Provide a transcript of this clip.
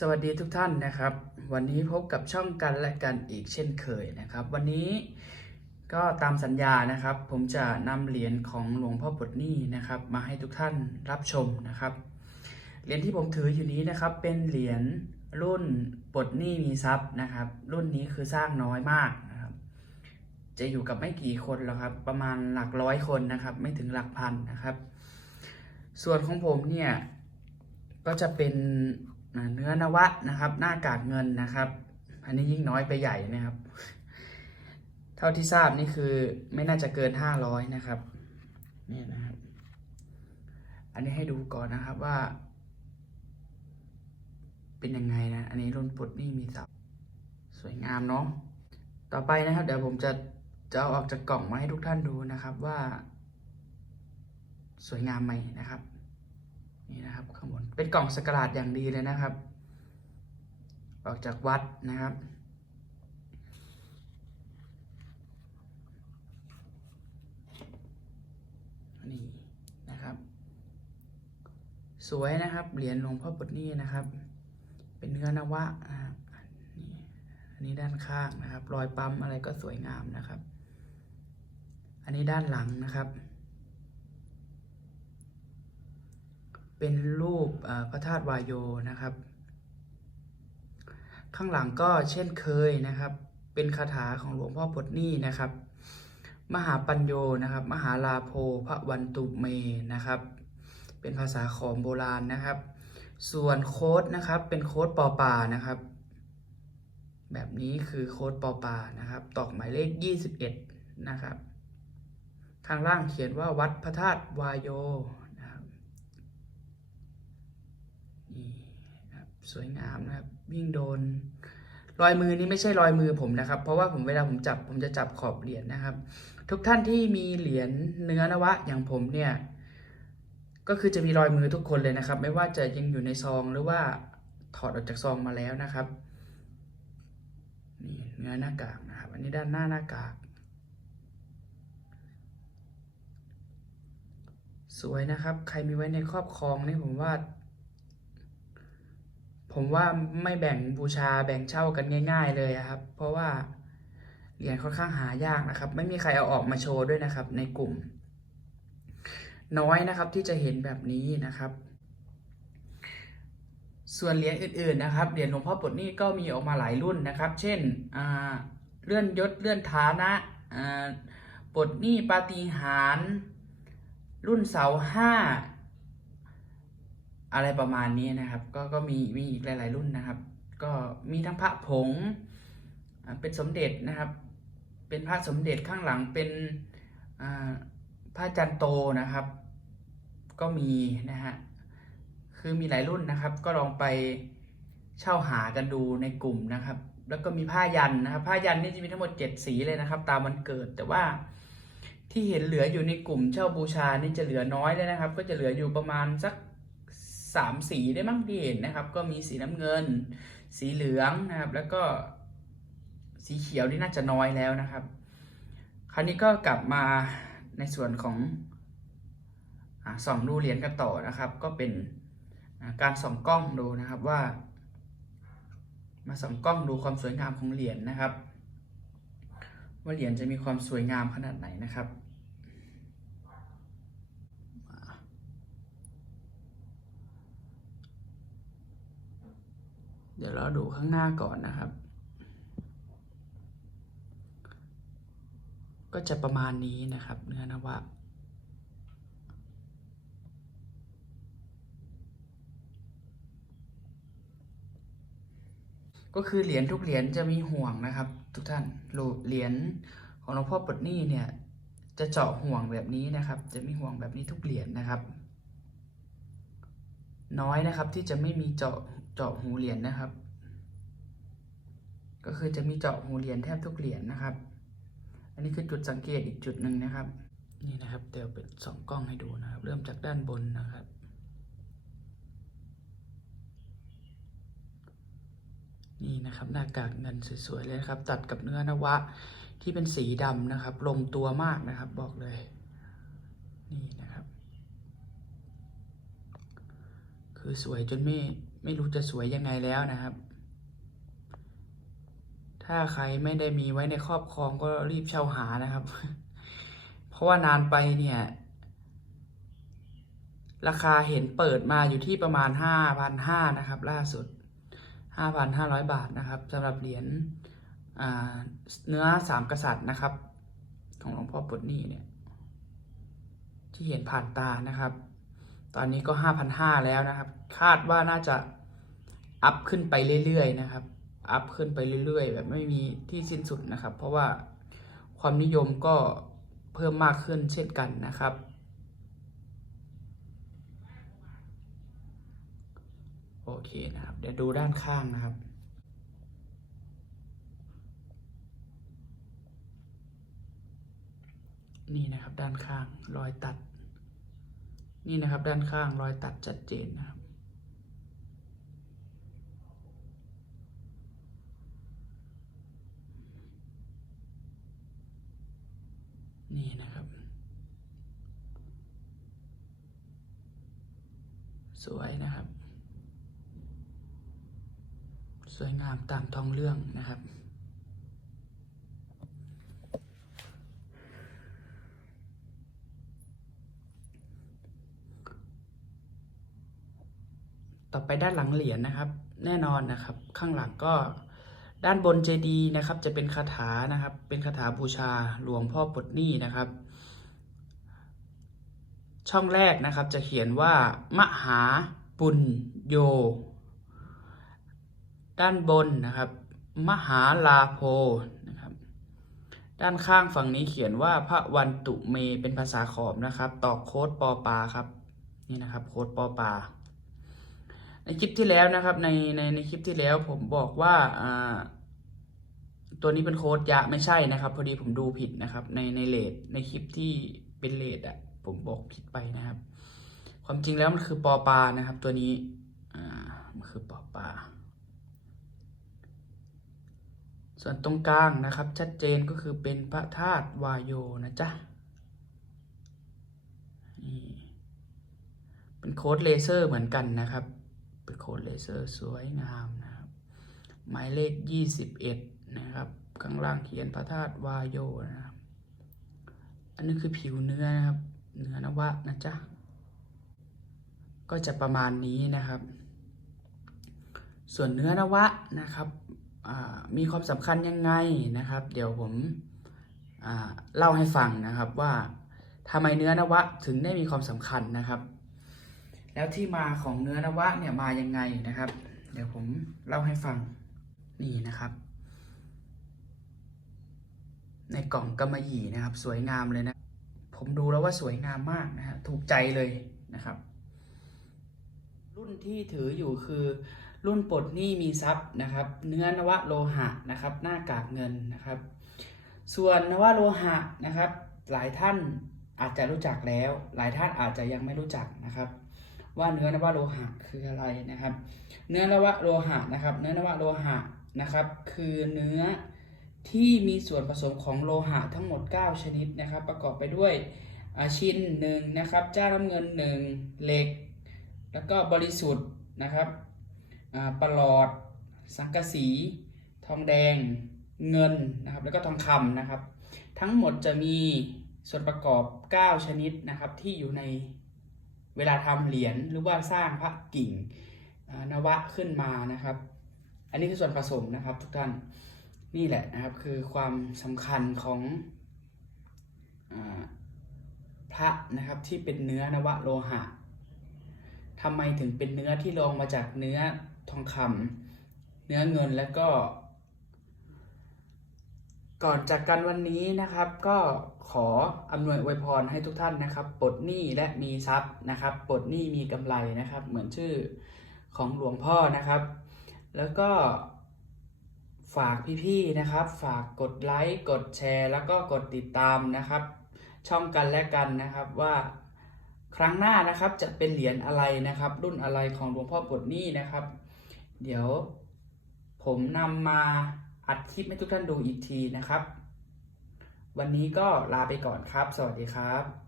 สวัสดีทุกท่านนะครับ วันนี้พบกับช่องกันและกันอีกเช่นเคยนะครับ วันนี้ก็ตามสัญญานะครับ ผมจะนำเหรียญของหลวงพ่อปลดหนี้นะครับ มาให้ทุกท่านรับชมนะครับเหรียญที่ผมถืออยู่นี้นะครับ เป็นเหรียญรุ่นปลดหนี้มีทรัพย์นะครับ รุ่นนี้คือสร้างน้อยมากนะครับ จะอยู่กับไม่กี่คนหรอกครับ ประมาณหลักร้อยคนนะครับ ไม่ถึงหลักพันนะครับ ส่วนของผมเนี่ยก็จะเป็น เนื้อนวะนะครับ หน้ากากเงินนะครับ อันนี้ยิ่งน้อยไปใหญ่นะครับ เท่าที่ทราบนี่คือไม่น่าจะเกินห้าร้อยนะครับนี่นะครับ อันนี้ให้ดูก่อนนะครับว่า เป็นยังไงนะ อันนี้รุ่นปุดนี่มีสับสวยงามเนาะต่อไปนะครับ เดี๋ยวผมจะจะเอาออกจากกล่องมาให้ทุกท่านดูนะครับว่า สวยงามไหมนะครับ นี่นะครับข้างบนเป็นกล่องสกราดอย่างดีเลยนะครับ ออกจากวัดนะครับ นี่นะครับ สวยนะครับเหรียญหลวงพ่อปลดนี้นะครับ เป็นเนื้อนวะนะครับนี่อันนี้ด้านข้างนะครับ รอยปั๊มอะไรก็สวยงามนะครับ อันนี้ด้านหลังนะครับ เป็นรูปพระธาตุวายโยนะครับ ข้างหลังก็เช่นเคยนะครับ เป็นคาถาของหลวงพ่อปดนี้นะครับ มหาปัญโยนะครับ มหาลาโพพระวันตุเมนะครับ เป็นภาษาขอมโบราณนะครับ ส่วนโค้ดนะครับเป็นโค้ดปอปานะครับ แบบนี้คือโค้ดปอปานะครับ ตอกหมายเลข 21 นะครับ ทางล่างเขียนว่าวัดพระธาตุวายโยนะครับ นี่นะครับ สวยงามนะครับ วิ่งโดน รอยมือนี่ไม่ใช่รอยมือผมนะครับ เพราะว่าผมเวลาผมจับผมจะจับขอบเหรียญนะครับ ทุกท่านที่มีเหรียญเนื้อนวะอย่างผมเนี่ย ก็คือจะมีรอยมือทุกคนเลยนะครับ ไม่ว่าจะยังอยู่ในซองหรือว่าถอดออกจากซองมาแล้วนะครับนี่เนื้อหน้ากากนะครับ อันนี้ด้านหน้าหน้ากากสวยนะครับ ใครมีไว้ในครอบครองนี่ผมว่า ผมว่าไม่แบ่งบูชาแบ่งเช่ากันง่าย ๆ เลยครับ เพราะว่าเหรียญค่อนข้างหายากนะครับ ไม่มีใครเอาออกมาโชว์ด้วยนะครับ ในกลุ่ม น้อยนะครับที่จะเห็นแบบนี้นะครับ ส่วนเหรียญอื่นๆนะครับเหรียญหลวงพ่อปลดนี้ก็มีออกมาหลายรุ่นนะครับ เช่นเลื่อนยศเลื่อนฐานะปลดหนี้ปาฏิหาร รุ่นเสาห้า อะไรประมาณนี้นะครับ ก็ก็มีมีอีกหลาย ๆ รุ่นนะครับ ก็มีทั้งพระผงเป็นสมเด็จนะครับ เป็นพระสมเด็จข้างหลังเป็นอ่าพระจันโตนะครับ ก็มีนะฮะคือมีหลายรุ่นนะครับ ก็ลองไปเช่าหากันดูในกลุ่มนะครับ แล้วก็มีผ้ายันนะครับ ผ้ายันนี่จะมีทั้งหมด 7 สีเลยนะครับ ตามวันเกิดแต่ว่าที่เห็นเหลืออยู่ในกลุ่มเช่าบูชานี่จะเหลือน้อยเลยนะครับ ก็จะเหลืออยู่ประมาณสัก สามสีได้มั้งที่เห็นนะครับ ก็มีสีน้ำเงิน สีเหลืองนะครับ แล้วก็สีเขียวนี่น่าจะน้อยแล้วนะครับ คราวนี้ก็กลับมาในส่วนของอส่องดูเหรียญกันต่อนะครับ ก็เป็นการส่องกล้องดูนะครับว่า มาส่องกล้องดูความสวยงามของเหรียญนะครับ ว่าเหรียญจะมีความสวยงามขนาดไหนนะครับ เดี๋ยวเราดูข้างหน้าก่อนนะครับ ก็จะประมาณนี้นะครับ เนื้อนวะก็คือเหรียญทุกเหรียญจะมีห่วงนะครับ ทุกท่านเหรียญของหลวงพ่อปดหนี้เนี่ย จะเจาะห่วงแบบนี้นะครับ จะมีห่วงแบบนี้ทุกเหรียญนะครับ น้อยนะครับที่จะไม่มีเจาะ เจาะหูเหรียญนะครับ ก็คือจะมีเจาะหูเหรียญแทบทุกเหรียญนะครับ อันนี้คือจุดสังเกตอีกจุดหนึ่งนะครับ นี่นะครับเดี๋ยวเป็นสองกล้องให้ดูนะครับ เริ่มจากด้านบนนะครับ นี่นะครับหน้ากากเงินสวยๆเลยครับ ตัดกับเนื้อนวะที่เป็นสีดำนะครับ ลงตัวมากนะครับบอกเลย นี่นะครับ คือสวยจนไม่ ไม่รู้จะสวยยังไงแล้วนะครับ ถ้าใครไม่ได้มีไว้ในครอบครองก็รีบเช่าหานะครับ เพราะว่านานไปเนี่ย ราคาเห็นเปิดมาอยู่ที่ประมาณห้าพันห้านะครับ ล่าสุดห้าพันห้าร้อยบาทนะครับสำหรับเหรียญเนื้อสามกษัตริย์นะครับ ของหลวงพ่อปลดหนี้เนี่ย ที่เห็นผ่านตานะครับ ตอนนี้ก็ห้าพันห้าแล้วนะครับ คาดว่าน่าจะ อัพขึ้นไปเรื่อยๆนะครับ อัพขึ้นไปเรื่อยๆ แบบไม่มีที่สิ้นสุดนะครับ เพราะว่าความนิยมก็เพิ่มมากขึ้นเช่นกันนะครับ โอเคนะครับ เดี๋ยวดูด้านข้างนะครับนี่นะครับด้านข้างรอยตัด นี่นะครับด้านข้างรอยตัดชัดเจนนะครับ นี่นะครับ สวยนะครับ สวยงามตามท้องเรื่องนะครับ ต่อไปด้านหลังเหรียญนะครับ แน่นอนนะครับ ข้างหลังก็ด้านบนเจดีย์นะครับ จะเป็นคาถานะครับ เป็นคาถาบูชาหลวงพ่อปดหนี้นะครับ ช่องแรกนะครับจะเขียนว่า มหาปุญโย ด้านบนนะครับ มหาลาโพนะครับ ด้านข้างฝั่งนี้เขียนว่าพระวันตุเมเป็นภาษาขอมนะครับตอกโค้ดปอปาครับ นี่นะครับโค้ดปอปา ในคลิปที่แล้วนะครับในในในคลิปที่แล้วผมบอกว่าอ่าตัวนี้เป็นโค้ดยะไม่ใช่นะครับ พอดีผมดูผิดนะครับ ในในเลทในคลิปที่เป็นเลทอะ ผมบอกผิดไปนะครับ ความจริงแล้วมันคือปอปลานะครับ ตัวนี้อ่ามันคือปอปลาส่วนตรงกลางนะครับ ชัดเจนก็คือเป็นพระธาตุวายโยนะจ๊ะนี่เป็นโค้ดเลเซอร์เหมือนกันนะครับ เป็นโค้ดเลเซอร์สวยงามนะครับ หมายเลข 21 นะครับข้างล่างเขียนพระธาตุวายโยนะครับ อันนี้คือผิวเนื้อนะครับ เนื้อนวะนะจ๊ะ ก็จะประมาณนี้นะครับ ส่วนเนื้อนวะนะครับมีความสำคัญยังไงนะครับ เดี๋ยวผมเล่าให้ฟังนะครับว่าทำไมเนื้อนวะถึงได้มีความสำคัญนะครับ แล้วที่มาของเนื้อนวะเนี่ยมายังไงนะครับ เดี๋ยวผมเล่าให้ฟังนี่นะครับ ในกล่องกำมะหยี่นะครับ สวยงามเลยนะ ผมดูแล้วว่าสวยงามมากนะฮะถูกใจเลยนะครับ รุ่นที่ถืออยู่คือรุ่นปลดหนี้มีทรัพย์นะครับ เนื้อนวะโลหะนะครับ หน้ากากเงินนะครับ ส่วนนวะโลหะนะครับ หลายท่านอาจจะรู้จักแล้ว หลายท่านอาจจะยังไม่รู้จักนะครับ ว่าเนื้อนวะโลหะคืออะไรนะครับ เนื้อนวะโลหะนะครับ เนื้อนวะโลหะนะครับ คือเนื้อ ที่มีส่วนผสมของโลหะทั้งหมด 9 ชนิดนะครับ ประกอบไปด้วยอาชินหนึ่งนะครับจ้าน้ำเงินหนึ่งเหล็ก แล้วก็บริสุทธิ์นะครับประหลอด สังกะสี ทองแดง เงินนะครับ แล้วก็ทองคำนะครับ ทั้งหมดจะมีส่วนประกอบ 9 ชนิดนะครับ ที่อยู่ในเวลาทำเหรียญหรือว่าสร้างพระกิ่งนวะขึ้นมานะครับ อันนี้คือส่วนผสมนะครับทุกท่าน นี่แหละนะครับคือความสำคัญของอพระนะครับที่เป็นเนื้อนวะโลหะทำไมถึงเป็นเนื้อที่รองมาจากเนื้อทองคำเนื้อเงินแล้วก็ ก่อนจากกันวันนี้นะครับ ก็ขออำนวยอวยพรให้ทุกท่านนะครับปลดหนี้และมีทรัพย์นะครับปลดหนี้มีกำไรนะครับ เหมือนชื่อของหลวงพ่อนะครับ แล้วก็ ฝากพี่ๆนะครับ ฝากกดไลค์กดแชร์ แล้วก็กดติดตามนะครับ ช่องกันและกันนะครับว่าครั้งหน้านะครับจะเป็นเหรียญอะไรนะครับ รุ่นอะไรของหลวงพ่อปลดนี้นะครับ เดี๋ยวผมนำมาอัดคลิปให้ทุกท่านดูอีกทีนะครับ วันนี้ก็ลาไปก่อนครับ สวัสดีครับ